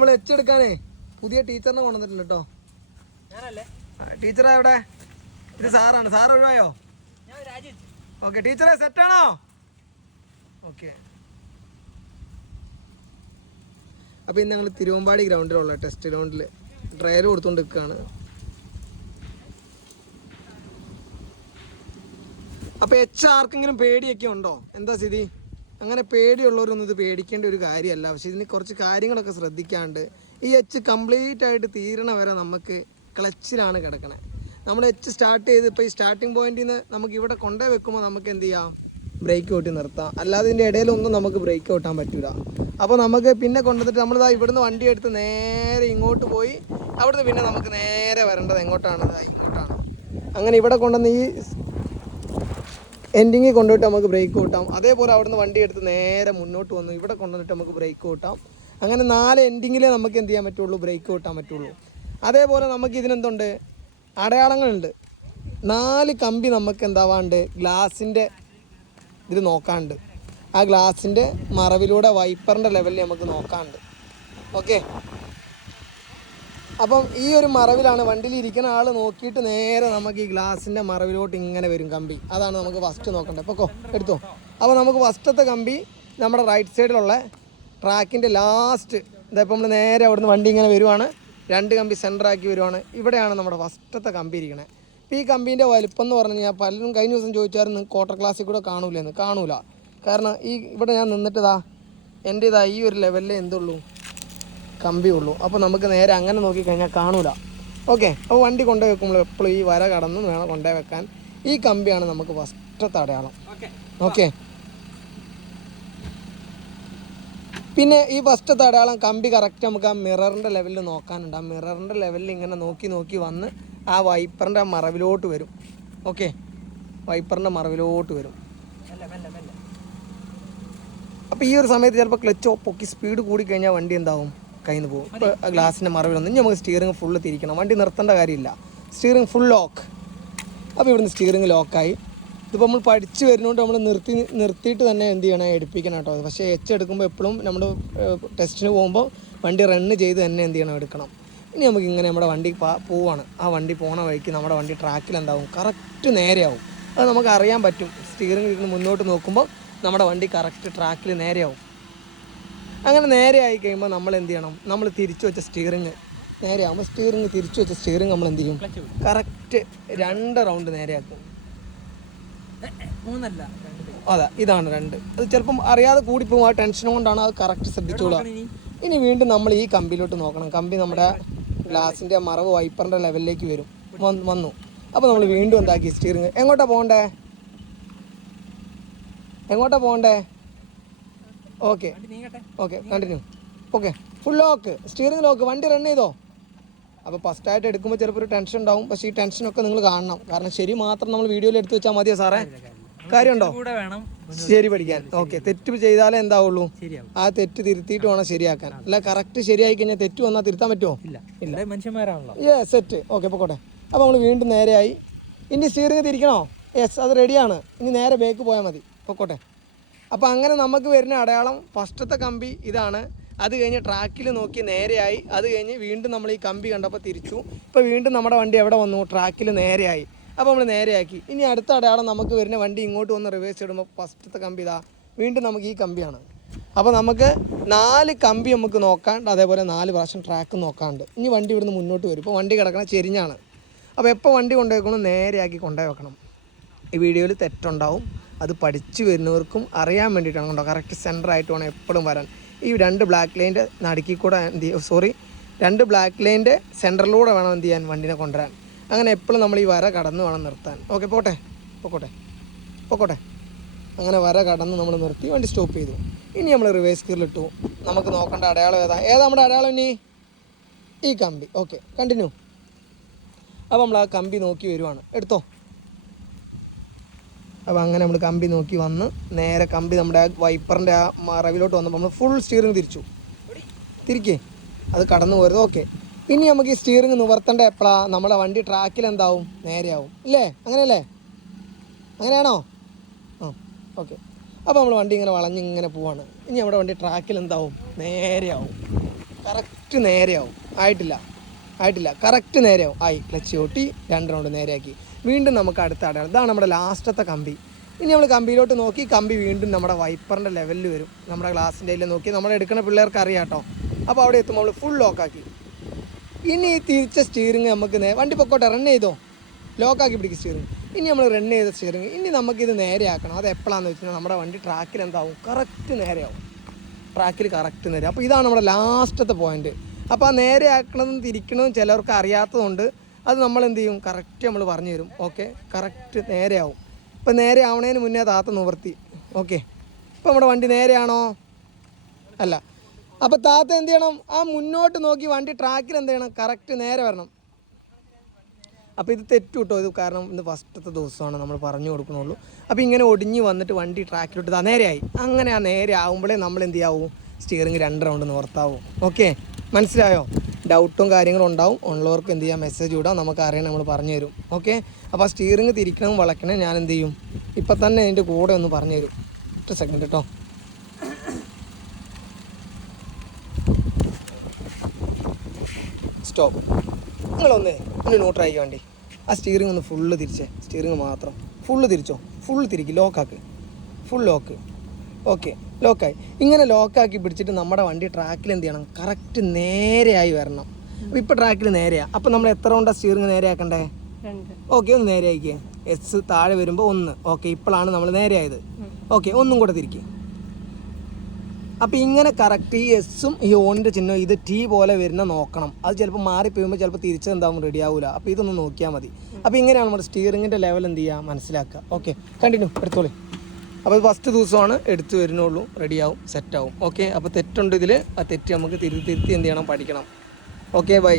നമ്മൾ എച്ചെടുക്കാനേ പുതിയ ടീച്ചറിനെ കൊണ്ടുവന്നിട്ടുണ്ട് കേട്ടോ. ടീച്ചറാ എവിടെ? ഇത് സാറാണ്. സാർ ഒഴിവായോ? ഓക്കെ ടീച്ചറെ സെറ്റാണോ? ഓക്കെ. അപ്പോൾ ഇന്ന് ഞങ്ങൾ തിരുവമ്പാടി ഗ്രൗണ്ടിലുള്ള ടെസ്റ്റ് ഗ്രൗണ്ടിൽ ട്രയൽ കൊടുത്തുകൊണ്ട് നിൽക്കുകയാണ്. അപ്പോൾ ആർക്കെങ്കിലും പേടിയൊക്കെ ഉണ്ടോ? എന്താ സ്ഥിതി? അങ്ങനെ പേടിയുള്ളവരൊന്നും ഇത് പേടിക്കേണ്ട ഒരു കാര്യമല്ല. പക്ഷെ ഇതിന് കുറച്ച് കാര്യങ്ങളൊക്കെ ശ്രദ്ധിക്കാണ്ട് ഈ കംപ്ലീറ്റ് ആയിട്ട് തീരണ വരെ നമുക്ക് ക്ലച്ചിലാണ് കിടക്കണേ. നമ്മൾ സ്റ്റാർട്ട് ചെയ്ത് ഇപ്പോൾ ഈ സ്റ്റാർട്ടിങ് പോയിന്റിൽ നിന്ന് നമുക്ക് ഇവിടെ കൊണ്ടേ വെക്കുമ്പോൾ നമുക്ക് എന്ത് ചെയ്യാം? ബ്രേക്ക് ഔട്ടി നിർത്താം. അല്ലാതെ ഇതിൻ്റെ ഇടയിലൊന്നും നമുക്ക് ബ്രേക്ക് ഔട്ടാൻ പറ്റില്ല. അപ്പോൾ നമുക്ക് പിന്നെ കൊണ്ടുവന്നിട്ട് നമ്മളിതാ ഇവിടുന്ന് വണ്ടി എടുത്ത് നേരെ ഇങ്ങോട്ട് പോയി അവിടുന്ന് പിന്നെ നമുക്ക് നേരെ വരേണ്ടത് എങ്ങോട്ടാണ്? ഇങ്ങോട്ടാണ്. അങ്ങനെ ഇവിടെ കൊണ്ടുവന്ന് ഈ എൻഡിങ്ങിൽ കൊണ്ടുപോയിട്ട് നമുക്ക് ബ്രേക്ക് ഔട്ടാം. അതേപോലെ അവിടുന്ന് വണ്ടി എടുത്ത് നേരെ മുന്നോട്ട് വന്നു ഇവിടെ കൊണ്ടുവന്നിട്ട് നമുക്ക് ബ്രേക്ക് ഔട്ടാം. അങ്ങനെ 4 എൻഡിങ്ങിലേ നമുക്ക് എന്ത് ചെയ്യാൻ പറ്റുള്ളൂ? ബ്രേക്ക് ഔട്ടാൻ പറ്റുള്ളൂ. അതേപോലെ നമുക്ക് ഇതിനെന്തുണ്ട്? അടയാളങ്ങളുണ്ട്. 4 കമ്പി നമുക്ക് എന്താവാണ്ട് ഗ്ലാസിൻ്റെ ഇത് നോക്കാണ്ട്, ആ ഗ്ലാസിൻ്റെ മറവിലൂടെ വൈപ്പറിൻ്റെ ലെവലിൽ നമുക്ക് നോക്കാണ്ട്. ഓക്കെ. അപ്പം ഈ ഒരു മറവിലാണ് വണ്ടിയിൽ ഇരിക്കുന്ന ആൾ നോക്കിയിട്ട് നേരെ നമുക്ക് ഈ ഗ്ലാസിൻ്റെ മറവിലോട്ട് ഇങ്ങനെ വരും കമ്പി. അതാണ് നമുക്ക് ഫസ്റ്റ് നോക്കേണ്ടത്. അപ്പോൾ എടുത്തോ. അപ്പോൾ നമുക്ക് ഫസ്റ്റത്തെ കമ്പി നമ്മുടെ റൈറ്റ് സൈഡിലുള്ള ട്രാക്കിൻ്റെ ലാസ്റ്റ്, ഇതപ്പോൾ നമ്മൾ നേരെ അവിടുന്ന് വണ്ടി ഇങ്ങനെ വരുവാണ്, 2 കമ്പി സെൻറ്ററാക്കി വരുവാണ്. ഇവിടെയാണ് നമ്മുടെ ഫസ്റ്റത്തെ കമ്പി ഇരിക്കണേ. അപ്പോൾ ഈ കമ്പീൻ്റെ വലുപ്പം എന്ന് പറഞ്ഞു കഴിഞ്ഞാൽ പലരും കഴിഞ്ഞ ദിവസം ചോദിച്ചായിരുന്നു ക്വാർട്ടർ ക്ലാസ്സിൽ കൂടെ കാണൂലെന്ന്. കാണൂല. കാരണം ഇവിടെ ഞാൻ നിന്നിട്ടതാ എൻ്റെ ഈ ഒരു ലെവലിലേ എന്തുള്ളൂ? കമ്പി ഉള്ളൂ. അപ്പോൾ നമുക്ക് നേരെ അങ്ങനെ നോക്കിക്കഴിഞ്ഞാൽ കാണൂല. ഓക്കെ. അപ്പോൾ വണ്ടി കൊണ്ടുപോയി വെക്കുമ്പോൾ എപ്പോഴും ഈ വര കടന്ന് വേണം കൊണ്ടുപോയി വെക്കാൻ. ഈ കമ്പിയാണ് നമുക്ക് ഫസ്റ്റത്തെ അടയാളം. ഓക്കെ. പിന്നെ ഈ ഫസ്റ്റത്തെ അടയാളം കമ്പി കറക്റ്റ് നമുക്ക് ആ മിററിൻ്റെ ലെവലിൽ നോക്കാനുണ്ട്. ആ മിററിൻ്റെ ലെവലിൽ ഇങ്ങനെ നോക്കി വന്ന് ആ വൈപ്പറിൻ്റെ മറവിലോട്ട് വരും. ഓക്കെ. വൈപ്പറിൻ്റെ മറവിലോട്ട് വരും. അപ്പോൾ ഈ ഒരു സമയത്ത് ചിലപ്പോൾ ക്ലച്ച് പൊക്കി സ്പീഡ് കൂടിക്കഴിഞ്ഞാൽ വണ്ടി എന്താവും? കയ്യിൽ നിന്ന് പോകും. ഇപ്പോൾ ഗ്ലാസിൻ്റെ മറവിലൊന്നും ഇനി നമുക്ക് സ്റ്റിയറിംഗ് ഫുള്ള് തിരിക്കണം. വണ്ടി നിർത്തേണ്ട കാര്യമില്ല. Steering full lock. അപ്പോൾ ഇവിടുന്ന് സ്റ്റിയറിംഗ് ലോക്കായി. ഇതിപ്പോൾ നമ്മൾ പഠിച്ച് വരുന്നതുകൊണ്ട് നമ്മൾ നിർത്തിയിട്ട് തന്നെ എന്ത് ചെയ്യണം? എടുപ്പിക്കണം കേട്ടോ. പക്ഷേ എടുക്കുമ്പോൾ എപ്പോഴും നമ്മൾ ടെസ്റ്റിന് പോകുമ്പോൾ വണ്ടി റണ്ണ് ചെയ്ത് തന്നെ എന്ത് ചെയ്യണം? എടുക്കണം. ഇനി നമുക്ക് ഇങ്ങനെ നമ്മുടെ വണ്ടി പോവാണ്. ആ വണ്ടി പോണ വഴിക്ക് നമ്മുടെ വണ്ടി ട്രാക്കിൽ എന്താവും? കറക്റ്റ് നേരെയാവും. അത് നമുക്ക് അറിയാൻ പറ്റും. സ്റ്റിയറിംഗ് ഇരുന്ന് മുന്നോട്ട് നോക്കുമ്പോൾ നമ്മുടെ വണ്ടി കറക്റ്റ് ട്രാക്കിൽ നേരെയാവും. അങ്ങനെ നേരെ ആയി കഴിയുമ്പോൾ നമ്മൾ എന്ത് ചെയ്യണം? നമ്മൾ തിരിച്ചു വെച്ച സ്റ്റിയറിങ് നേരെയാകുമ്പോൾ തിരിച്ചു വെച്ച സ്റ്റിയറിങ് നമ്മൾ എന്ത് ചെയ്യും? Correct 2 round നേരെയാക്കും. 3 അല്ല, അതെ, ഇതാണ് 2. അത് ചിലപ്പം അറിയാതെ കൂടിപ്പോകും. ആ ടെൻഷൻ കൊണ്ടാണ്. അത് കറക്റ്റ് ശ്രദ്ധിച്ചോളാം. ഇനി വീണ്ടും നമ്മൾ ഈ കമ്പിയിലോട്ട് നോക്കണം. കമ്പി നമ്മുടെ ഗ്ലാസിൻ്റെ മറവ് വൈപ്പറിൻ്റെ ലെവലിലേക്ക് വന്നു. അപ്പോൾ നമ്മൾ വീണ്ടും എന്താക്കി? സ്റ്റിയറിങ് എങ്ങോട്ടാണ് പോകണ്ടേ? Okay. Continue. Okay. Full lock. Steering lock. വണ്ടി റൺ ചെയ്തോ? അപ്പോൾ ഫസ്റ്റായിട്ട് എടുക്കുമ്പോൾ ചിലപ്പോൾ ഒരു ടെൻഷൻ ഉണ്ടാവും. പക്ഷേ ഈ ടെൻഷനൊക്കെ നിങ്ങൾ കാണണം. കാരണം ശരി മാത്രം നമ്മൾ വീഡിയോയിൽ എടുത്ത് വെച്ചാൽ മതിയോ സാറേ? കാര്യമുണ്ടോ? ശരി പഠിക്കാൻ. ഓക്കെ. തെറ്റ് ചെയ്താലേ എന്താവുള്ളൂ? ആ തെറ്റ് തിരുത്തിയിട്ട് വേണം ശരിയാക്കാൻ. അല്ല കറക്റ്റ് ശരിയായി കഴിഞ്ഞാൽ തെറ്റ് വന്നാൽ തിരുത്താൻ പറ്റുമോ? ഇല്ല. മനുഷ്യന്മാരാണല്ലോ. സെറ്റ്. ഓക്കെ. പൊക്കോട്ടെ. അപ്പോൾ നമ്മൾ വീണ്ടും നേരെയായി. ഇനി സ്റ്റിയറിംഗ് തിരിക്കണോ? അത് റെഡിയാണ്. ഇനി നേരെ ബേക്ക് പോയാൽ മതി. പൊക്കോട്ടെ. അപ്പോൾ അങ്ങനെ നമുക്ക് വരുന്ന അടയാളം ഫസ്റ്റത്തെ കമ്പി ഇതാണ്. അത് കഴിഞ്ഞ് ട്രാക്കിൽ നോക്കി നേരെയായി. അത് കഴിഞ്ഞ് വീണ്ടും നമ്മൾ ഈ കമ്പി കണ്ടപ്പോൾ തിരിച്ചു. ഇപ്പോൾ വീണ്ടും നമ്മുടെ വണ്ടി എവിടെ വന്നു? ട്രാക്കിൽ നേരെയായി. അപ്പോൾ നമ്മൾ നേരെയാക്കി. ഇനി അടുത്ത അടയാളം നമുക്ക് വരുന്ന വണ്ടി ഇങ്ങോട്ട് വന്ന് റിവേഴ്സ് ഇടുമ്പോൾ ഫസ്റ്റത്തെ കമ്പി ഇതാ വീണ്ടും നമുക്ക് ഈ കമ്പിയാണ്. അപ്പോൾ നമുക്ക് 4 കമ്പി നമുക്ക് നോക്കാണ്ട്, അതേപോലെ 4 പ്രാവശ്യം ട്രാക്ക് നോക്കാണ്ട്. ഇനി വണ്ടി ഇവിടുന്ന് മുന്നോട്ട് വരും. ഇപ്പോൾ വണ്ടി കിടക്കണം ചെരിഞ്ഞാണ്. അപ്പോൾ എപ്പോൾ വണ്ടി കൊണ്ടുപോയിക്കണം? നേരെയാക്കി കൊണ്ടുപോയി വെക്കണം. ഈ വീഡിയോയിൽ തെറ്റുണ്ടാവും. അത് പഠിച്ചു വരുന്നവർക്കും അറിയാൻ വേണ്ടിയിട്ടാണ്. കണ്ടോ? കറക്റ്റ് സെൻറ്ററായിട്ട് വേണം എപ്പോഴും വരാൻ. ഈ 2 ബ്ലാക്ക് ലൈൻ്റെ നടുക്കിൽ കൂടെ 2 ബ്ലാക്ക് ലൈൻ്റെ സെൻറ്ററിലൂടെ വേണം എന്ത് ചെയ്യാൻ? വണ്ടിനെ കൊണ്ടുവരാൻ. അങ്ങനെ എപ്പോഴും നമ്മൾ ഈ വര കടന്ന് വേണം നിർത്താൻ. ഓക്കെ. പൊക്കോട്ടെ. അങ്ങനെ വര കടന്ന് നമ്മൾ നിർത്തി വണ്ടി സ്റ്റോപ്പ് ചെയ്തു. ഇനി നമ്മൾ റിവേഴ്സ് ഗിയറിലിട്ടു. നമുക്ക് നോക്കേണ്ട അടയാളം ഏതാ നമ്മുടെ അടയാളം? ഇനി ഈ കമ്പി. ഓക്കെ. കണ്ടിന്യൂ. അപ്പോൾ നമ്മൾ ആ കമ്പി നോക്കി വരുവാണ്. എടുത്തോ. അപ്പോൾ അങ്ങനെ നമ്മൾ കമ്പി നോക്കി വന്ന് നേരെ കമ്പി നമ്മുടെ വൈപ്പറിൻ്റെ ആ മറവിലോട്ട് വന്നപ്പോൾ നമ്മൾ ഫുൾ സ്റ്റിയറിംഗ് തിരിക്കേ അത് കടന്നു പോരുത്. ഓക്കെ. ഇനി നമുക്ക് ഈ സ്റ്റിയറിംഗ് നിവർത്തേണ്ട എപ്പോഴാണ്? നമ്മുടെ വണ്ടി ട്രാക്കിൽ എന്താവും? നേരെയാവും. ഇല്ലേ? അങ്ങനെയല്ലേ? അങ്ങനെയാണോ? ഓക്കെ. അപ്പോൾ നമ്മൾ വണ്ടി ഇങ്ങനെ വളഞ്ഞിങ്ങനെ പോവാണ്. ഇനി നമ്മുടെ വണ്ടി ട്രാക്കിൽ എന്താവും? നേരെയാവും. കറക്റ്റ് കറക്റ്റ് നേരെയാവും. ആയിട്ടില്ല കറക്റ്റ് നേരെയാവും. ആയി. ക്ലച്ച് ചവിട്ടി 2 റൗണ്ട് നേരെയാക്കി. വീണ്ടും നമുക്ക് അടുത്ത അടയാളം. ഇതാണ് നമ്മുടെ ലാസ്റ്റത്തെ കമ്പി. ഇനി നമ്മൾ കമ്പിയിലോട്ട് നോക്കി കമ്പി വീണ്ടും നമ്മുടെ വൈപ്പറിൻ്റെ ലെവലിൽ വരും. നമ്മുടെ ഗ്ലാസിൻ്റെ അതിൽ നോക്കി നമ്മൾ എടുക്കുന്ന പിള്ളേർക്ക് അറിയാം കേട്ടോ. അപ്പോൾ അവിടെ എത്തുമ്പോൾ നമ്മൾ ഫുൾ ലോക്കാക്കി. ഇനി ഈ തിരിച്ച സ്റ്റിയറിങ് നമുക്ക് വണ്ടി പൊക്കോട്ടെ, റൺ ചെയ്തോ, ലോക്കാക്കി പിടിക്കും സ്റ്റിയറിങ്. ഇനി നമ്മൾ റൺ ചെയ്ത സ്റ്റിയറിങ് ഇനി നമുക്കിത് നേരെയാക്കണം. അത് എപ്പോഴാണെന്ന് വെച്ചാൽ നമ്മുടെ വണ്ടി ട്രാക്കിൽ എന്താവും, കറക്റ്റ് നേരെയാവും. ട്രാക്കിൽ കറക്റ്റ് നേരെ. അപ്പോൾ ഇതാണ് നമ്മുടെ ലാസ്റ്റത്തെ പോയിന്റ്. അപ്പോൾ ആ നേരെയാക്കണതും തിരിക്കണതും ചിലർക്ക് അറിയാത്തതുകൊണ്ട് അത് നമ്മൾ എന്ത് ചെയ്യും, കറക്റ്റ് നമ്മൾ പറഞ്ഞു തരും. ഓക്കെ, കറക്റ്റ് നേരെയാവും. ഇപ്പം നേരെ ആവണേന് മുന്നേ താത്ത നിവർത്തി. ഓക്കെ, ഇപ്പം നമ്മുടെ വണ്ടി നേരെയാണോ? അല്ല. അപ്പോൾ താത്ത എന്ത് ചെയ്യണം, ആ മുന്നോട്ട് നോക്കി വണ്ടി ട്രാക്കിൽ എന്ത് ചെയ്യണം, കറക്റ്റ് നേരെ വരണം. അപ്പോൾ ഇത് തെറ്റു കിട്ടോ, ഇത് കാരണം ഇന്ന് ഫസ്റ്റത്തെ ദിവസമാണ് നമ്മൾ പറഞ്ഞു കൊടുക്കണുള്ളൂ. അപ്പോൾ ഇങ്ങനെ ഒടിഞ്ഞ് വന്നിട്ട് വണ്ടി ട്രാക്കിലോട്ട് ഇതാ നേരെയായി. അങ്ങനെ ആ നേരെ ആകുമ്പോഴേ നമ്മൾ എന്ത് ചെയ്യാവും, സ്റ്റിയറിങ് 2 റൗണ്ട് നിവർത്താവും. ഓക്കെ, മനസ്സിലായോ? ഡൗട്ടും കാര്യങ്ങളും ഉണ്ടാവും. ഉള്ളവർക്ക് എന്ത് ചെയ്യാം, മെസ്സേജ് വിടാം, നമുക്ക് അറിയണം, നമ്മൾ പറഞ്ഞു തരും. ഓക്കെ, അപ്പോൾ ആ സ്റ്റിയറിങ് തിരിക്കണം വളയ്ക്കണം ഞാൻ എന്ത് ചെയ്യും, ഇപ്പം തന്നെ അതിൻ്റെ കൂടെ ഒന്ന് പറഞ്ഞു തരും. ഒറ്റ സെക്കൻഡ് കേട്ടോ. സ്റ്റോപ്പ്. നിങ്ങളൊന്ന് ന്യൂട്രാക്കി വേണ്ടി ആ സ്റ്റിയറിംഗ് ഒന്ന് ഫുള്ള് തിരിച്ചേ. സ്റ്റിയറിംഗ് മാത്രം ഫുള്ള് തിരിച്ചോ, ഫുള്ള് തിരിക്കും, ലോക്കാക്ക്, ഫുൾ ലോക്ക്. ഓക്കെ, ലോക്കായി. ഇങ്ങനെ ലോക്കാക്കി പിടിച്ചിട്ട് നമ്മുടെ വണ്ടി ട്രാക്കിൽ എന്ത് ചെയ്യണം, കറക്റ്റ് നേരെയായി വരണം. അപ്പോൾ ഇപ്പോൾ ട്രാക്കിൽ നേരെയാണ്. അപ്പോൾ നമ്മൾ എത്ര റൗണ്ടാണ് സ്റ്റിയറിംഗ് നേരെയാക്കണ്ടേ? 2. ഓക്കെ, ഒന്ന് നേരെയാക്കിയേ. എസ് താഴെ വരുമ്പോൾ 1. ഓക്കെ, ഇപ്പോഴാണ് നമ്മൾ നേരെയായത്. ഓക്കെ, ഒന്നും കൂടെ തിരിക്കും. അപ്പോൾ ഇങ്ങനെ കറക്റ്റ് ഈ എസ്സും ഈ ഓണിൻ്റെ ചിഹ്നം ഇത് ടി പോലെ വരുന്ന നോക്കണം. അത് ചിലപ്പോൾ മാറിപ്പോയുമ്പോൾ ചിലപ്പോൾ തിരിച്ചെന്താവും, റെഡി ആവില്ല. അപ്പോൾ ഇതൊന്ന് നോക്കിയാൽ മതി. അപ്പോൾ ഇങ്ങനെയാണ് നമ്മുടെ സ്റ്റിയറിങ്ങിൻ്റെ ലെവൽ എന്ത് ചെയ്യുക, മനസ്സിലാക്കുക. ഓക്കെ, കണ്ടിന്യൂ, എടുത്തോളി. അപ്പോൾ ഇത് ഫസ്റ്റ് ദിവസമാണ്, എടുത്ത് വരുന്നുള്ളൂ, റെഡിയാവും, സെറ്റാവും. ഓക്കെ, അപ്പോൾ തെറ്റുണ്ട് ഇതിൽ. ആ തെറ്റ് നമുക്ക് തിരുത്തി എന്ത് ചെയ്യണം, പഠിക്കണം. Okay, by.